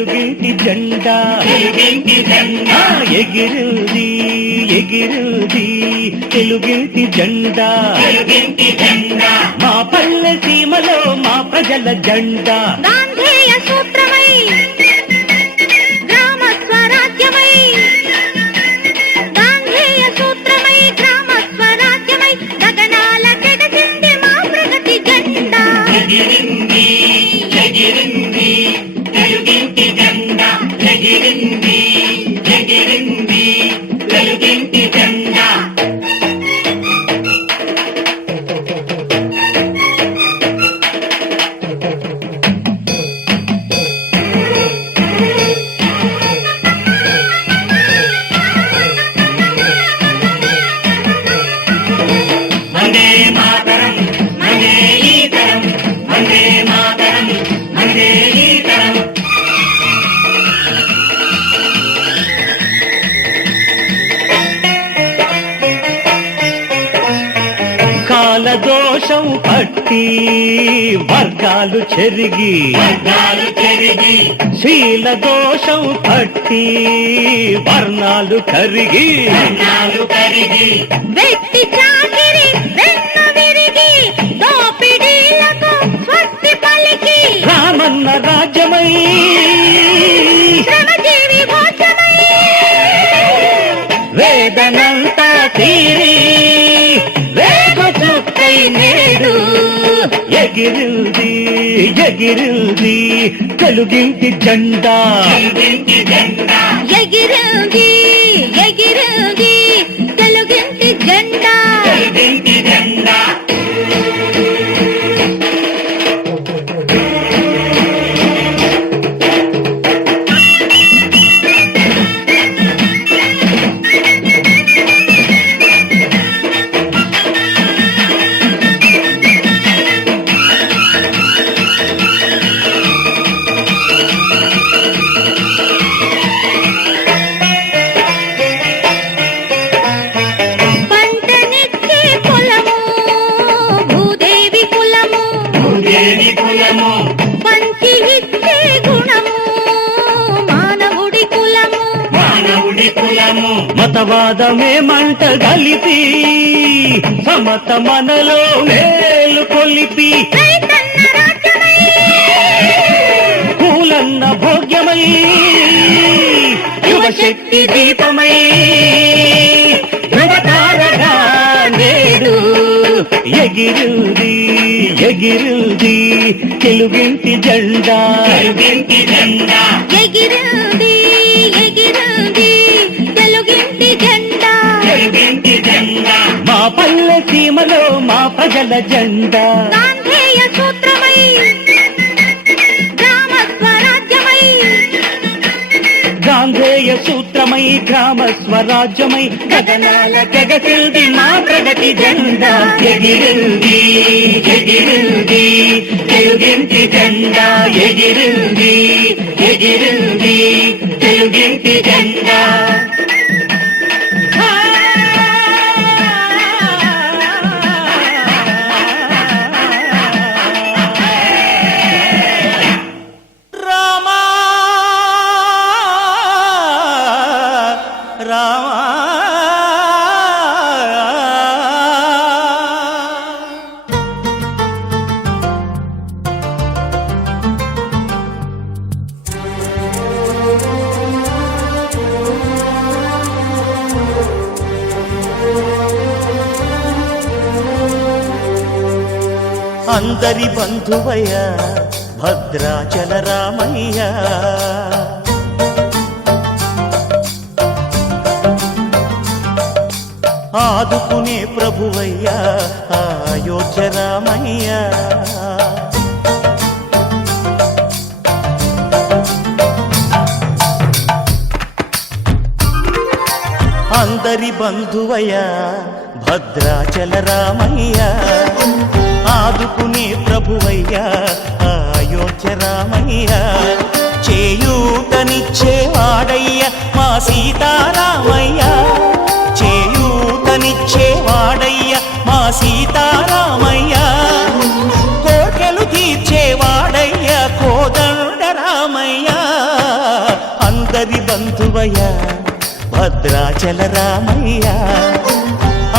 తెలుగింటి జెండా ఎగిరింది ఎగిరింది తెలుగింటి జెండా మా పల్లె సీమలో మా ప్రజల జెండా గాంధేయ సూత్రమై గ్రామ స్వరాజ్యమై గాంధేయ సూత్రమై గ్రామ స్వరాజ్యమై గగనాల జగతింది మా ప్రగతి జెండా ఎగిరింది ఎగిరింది తెలుగింటి జెండా ఎగిరింది ఎగిరింది తెలుగింటి జెండా వందే మాతరం వందే ఈతరం వందే మాతరం వందే ఈతరం కాలదోషం పట్టి వర్గాలు చెరిగి వర్గాలు చెరిగి శీల దోషం పట్టి వర్ణాలు కరిగి వర్ణాలు కరిగి వెట్టి చాకిరి వెన్ను విరిగి దోపిడీలకు స్వస్తి పలికి రామన్న రాజ్యమై శ్రమజీవి ఘోషమై వేదనంతా తీరి వేగ చుక్కై నేడు ఎగిరింది ఎగిరింది తెలుగింటి జెండా తెలుగింటి జెండా ఎగిరింది ఎగిరింది తెలుగింటి జెండా తెలుగింటి జెండా పంటనిచ్చే కులము భూదేవి కులము భూదేవి కులము పంచి ఇచ్చే గుణము మానవుడి కులము మానవుడి కులము మతవాదమే మంట గలిపి సమత మనలో మేలు కొలిపి రైతన్న రాజ్యమై కూలన్న భోగ్యమై యువశక్తి దీపమై యువతారగా నేడు ఎగిరింది ఎగిరింది తెలుగింటి జెండా తెలుగింటి జెండా ఎగిరింది ఎగిరింది తెలుగింటి జెండా తెలుగింటి జెండా మా పల్లె సీమలో మా ప్రజల జెండా గాంధేయ సూత్రమై గ్రామ స్వరాజ్యమై గాంధేయ సూత్రమై గ్రామ స్వరాజ్యమై గగనాల గగసిల్ది మా ప్రగతి జెండా ఎగిరింది ఎగిరింది తెలుగింటి జెండా ఎగిరింది ఎగిరింది తెలుగింటి జెండా రామా రామా అందరి బంధువయ్య భద్రాచల రామయ్య ఆదుకునే ప్రభువయ్యా అయోధ్య రామయ్య అందరి బంధువయ్యా భద్రాచల రామయ్య ఆదుకునే ప్రభువయ్యా అయోధ్య రామయ్య చేయూతనిచ్చేవాడయ్య మా సీతారామయ్య చేయూతనిచ్చేవాడయ్య మా సీతారామయ్య కోర్కెలు తీర్చేవాడయ్య కోదండ రామయ్య అందరి బంధువయ్యా భద్రాచల రామయ్యా,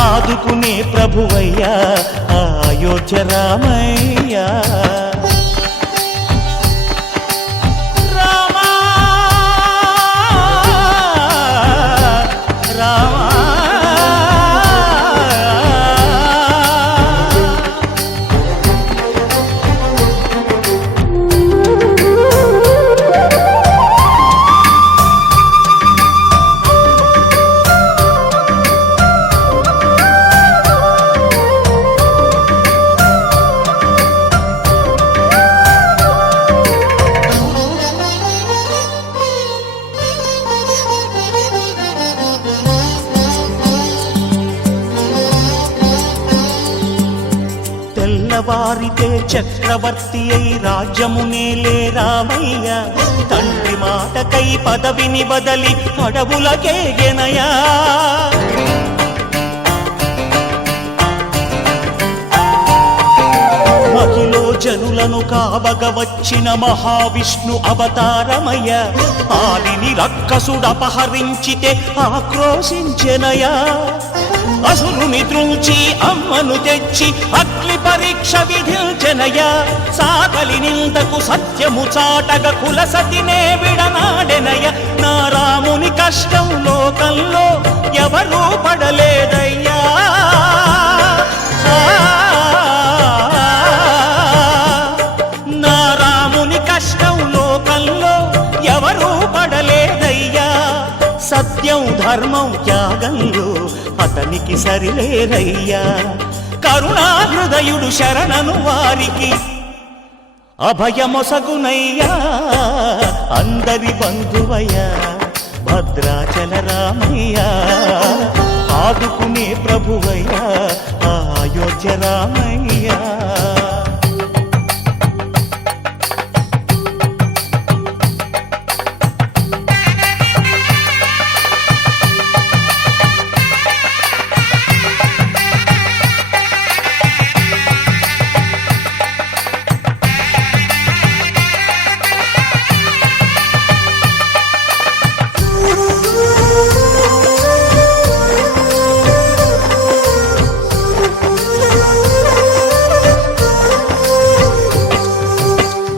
ఆదుకునే ప్రభువయ్యా అయోధ్య రామయ్యా. తెల్లవారితే చక్రవర్తి అయి రాజ్యమునేలే రామయ్య, తండ్రి మాటకై పదవిని బదలి అడవులకేగెనయా. మహిలో జనులను కాబగ వచ్చిన మహావిష్ణు అవతారమయ్య, ఆలిని రక్కసుడపహరించితే ఆక్రోశించెనయా. అసురుని త్రుంచి అమ్మను తెచ్చి అగ్ని పరీక్ష విధించెనయా. సాగలి నిందకు సత్యము చాటగ కులసతినే విడనాడెనయ. నా రాముని కష్టం లోకంలో ఎవరూ పడలేదయ్యా. నా రాముని కష్టం లోకంలో ఎవరూ పడలేదయ్యా. సత్యం ధర్మం త్యాగంలో అతనికి సరిలేరయ్యా. కరుణా హృదయుడు శరణను వారికి అభయమొసగునయ్యా. అందరి బంధువయ్యా భద్రాచల రామయ్యా, ఆదుకునే ప్రభువయ్యా అయోధ్య రామయ్యా.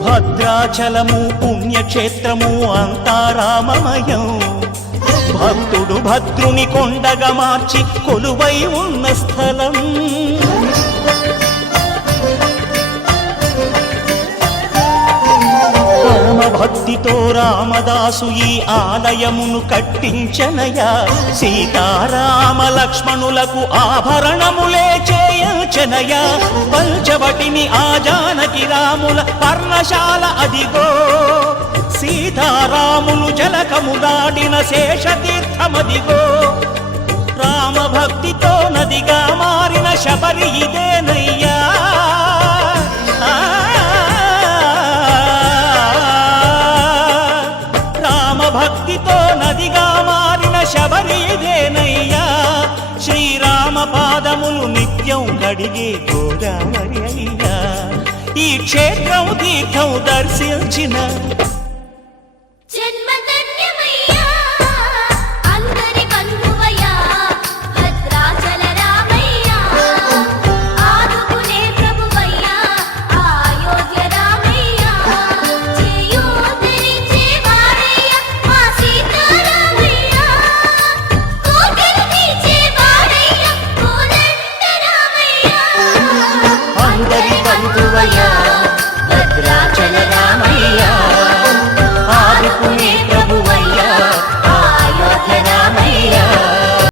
భద్రాచలము పుణ్యక్షేత్రము అంతా రామమయం, భక్తుడు భద్రుని కొండగా మార్చి కొలువై ఉన్న స్థలం. పరమ భక్తితో రామదాసు ఈ ఆలయమును కట్టించనయా. సీతారామ లక్ష్మణులకు ఆభరణములే చేయించనయా. పంచవటిని ఆ జానకి రాముల పర్ణశాల అదిగో. సీతారాములు జలకము దాడిన శేషతీర్థమదిగో. రామ భక్తితో నదిగా మారిన శబరి ఇదేనయ్యా. భక్తితో నదిగా మారిన శబరి ఇదేనయ్యా. శ్రీరామ పాదములు నిత్యం కడిగే గోదావరి అయ్యా. ఈ క్షేత్రం తీర్థం దర్శించిన